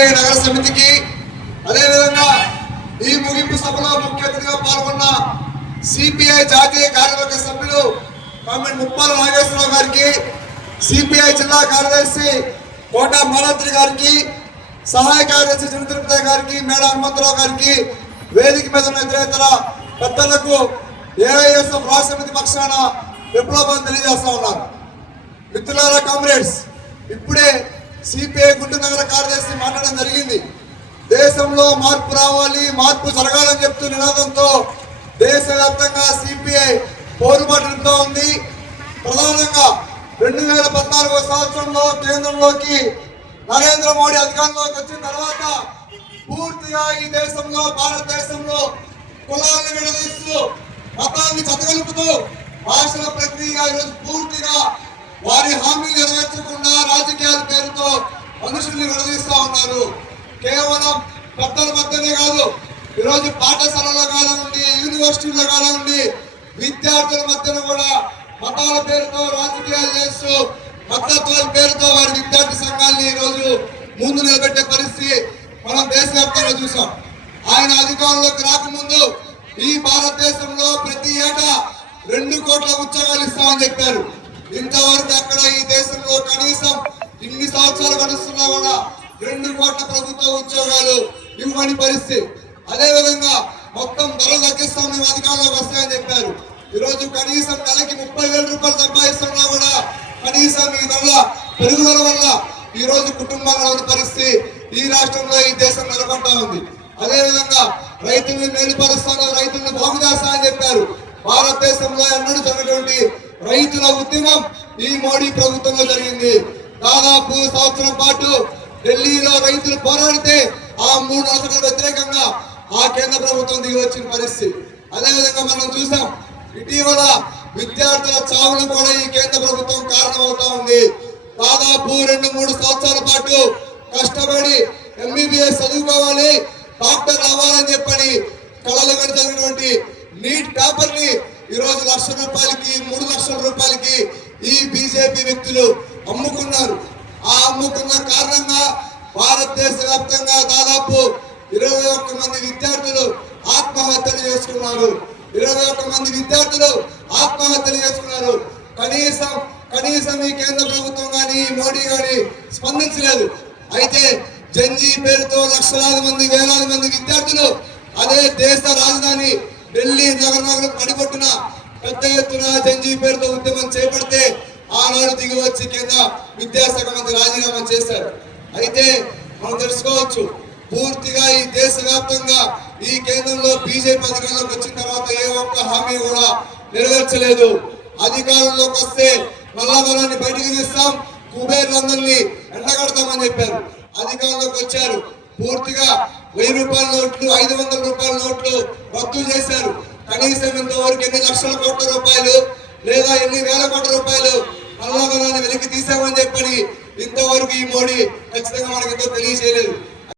CPI నగర సమితికి, అదేవిధంగా ఈ ముగింపు సభలో ముఖ్య అతిథిగా పాల్గొన్న సిపిఐ జాతీయ కార్యవర్గ సభ్యులు కామెంట్ ముప్పాల నాగేశ్వరరావు గారికి, సిపిఐ జిల్లా కార్యదర్శి కోట మాలత్రి గారికి, సహాయ కార్యదర్శి తిరుపతి గారికి, మేడ హనుమంతరావు గారికి, వేదిక మీద ఉన్న ఇతరేతర పెద్దలకు ఏఐఎస్ఎఫ్ రాష్ట్ర సమితి పక్షాన విప్లవం తెలియజేస్తా ఉన్నారు. మిత్రులారా, కామ్రేడ్స్, ఇప్పుడే సిపిఐ గుంటూరు నగర కార్యదర్శి మాట్లాడడం జరిగింది. దేశంలో మార్పు రావాలి, మార్పు జరగాలని చెప్తూ నినాదంతో దేశవ్యాప్తంగా సిపిఐ పోరుబాటుతో ఉంది. ప్రధానంగా 2014 సంవత్సరంలో కేంద్రంలోకి నరేంద్ర మోడీ అధికారంలోకి వచ్చిన తర్వాత పూర్తిగా ఈ దేశంలో, భారతదేశంలో కులాలను విడదీస్తూ, మతాన్ని చదగలుపుతూ, భాషల ప్రక్రియగా ఈరోజు పూర్తిగా వారి హామీలు నెరవేర్చకుండా రాజకీయాల పేరుతో మనుషుల్ని విడదీస్తా ఉన్నారు. కేవలం పెద్దల మధ్యనే కాదు, ఈరోజు పాఠశాలల కానివ్వండి, యూనివర్సిటీల కానివ్వండి, విద్యార్థుల మధ్యన కూడా మతాల పేరుతో రాజకీయాలు చేస్తూ, మతత్వాల పేరుతో వారి విద్యార్థి సంఘాలని ఈరోజు ముందు నిలబెట్టే పరిస్థితి మనం దేశవ్యాప్తంగా చూసాం. ఆయన అధికారంలోకి రాకముందు ఈ భారతదేశంలో ప్రతి ఏటా 2 కోట్ల ఉద్యోగాలు ఇస్తామని చెప్పారు. ఇంతవరకు అక్కడ ఈ దేశంలో కనీసం ఇన్ని సంవత్సరాలు గడుస్తున్నా కూడా 2 కోట్ల ప్రభుత్వ ఉద్యోగాలు ఇవ్వని పరిస్థితి. అదేవిధంగా మొత్తం ధరలు తగ్గిస్తాం మేము అధికారంలోకి వస్తాయని చెప్పారు. ఈరోజు కనీసం నెలకి 30,000 రూపాయలు సంపాదిస్తున్నా కూడా కనీసం ఈ ధరల పెరుగుదల వల్ల ఈ రోజు కుటుంబాల పరిస్థితి ఈ రాష్ట్రంలో, ఈ దేశం నెలకొంటా ఉంది. అదేవిధంగా రైతుల్ని మేలుపరుస్తాను, రైతులను బాగు చేస్తా అని చెప్పారు. భారతదేశంలో ఎన్నడూ జరిగినటువంటి రైతుల ఉద్యమం ఈ మోడీ ప్రభుత్వంలో జరిగింది. దాదాపు సంవత్సరం పాటు ఢిల్లీలో రైతులు పోరాడితే ఆ 3 రాష్ట్రాలకు వ్యతిరేకంగా ఆ కేంద్ర ప్రభుత్వం దిగి వచ్చిన పరిస్థితి. అదేవిధంగా మనం చూసాం, ఇటీవల విద్యార్థుల చావులు కూడా ఈ కేంద్ర ప్రభుత్వం కారణమవుతా ఉంది. దాదాపు 2-3 సంవత్సరాల పాటు కష్టపడి ఎంబీబీఎస్ చదువుకోవాలి, డాక్టర్ అవ్వాలని చెప్పని కళలు కనిచినటువంటి నీట్ పేపర్ ని ఈరోజు ₹1,00,000, 3 లక్షల రూపాయలకి ఈ బీజేపీ వ్యక్తులు అమ్ముకున్నారు. ఆ అమ్ముకున్న కారణంగా భారతదేశ వ్యాప్తంగా దాదాపు 21 మంది విద్యార్థులు ఆత్మహత్యలు చేసుకున్నారు. 21 మంది విద్యార్థులు ఆత్మహత్యలు చేసుకున్నారు. కనీసం ఈ కేంద్ర ప్రభుత్వం కానీ, మోడీ గాని స్పందించలేదు. అయితే జంజీ పేరుతో లక్షలాది మంది, వేలాది మంది విద్యార్థులు అదే దేశ రాజధాని ఢిల్లీ నగరం పడిపొట్టున పెద్ద ఎత్తున జంజీ పేరుతో ఉద్యమం చేపడితే ఆనాడు దిగి వచ్చి కేంద్ర విద్యాశాఖ మంత్రి రాజీనామా చేశారు. అయితే మనం తెలుసుకోవచ్చు, పూర్తిగా ఈ దేశవ్యాప్తంగా ఈ కేంద్రంలో బీజేపీ అధికారంలోకి వచ్చిన తర్వాత ఏ ఒక్క హామీ కూడా నెరవేర్చలేదు. అధికారంలోకి వస్తే నల్లధనాన్ని బయటికి తీస్తాం, కుబేర్లందరినీ ఎండగడతామని చెప్పారు. అధికారంలోకి వచ్చారు, పూర్తిగా 1000 రూపాయల నోట్లు, 500 రూపాయల నోట్లు రద్దు చేశారు. కనీసం ఇంతవరకు ఎన్ని లక్షల కోట్ల రూపాయలు లేదా ఎన్ని వేల కోట్ల రూపాయలు నల్లధనాన్ని వెలికి తీసామని చెప్పని ఇంతవరకు ఈ మోడీ ఖచ్చితంగా మనకి ఎంతో తెలియజేయలేదు.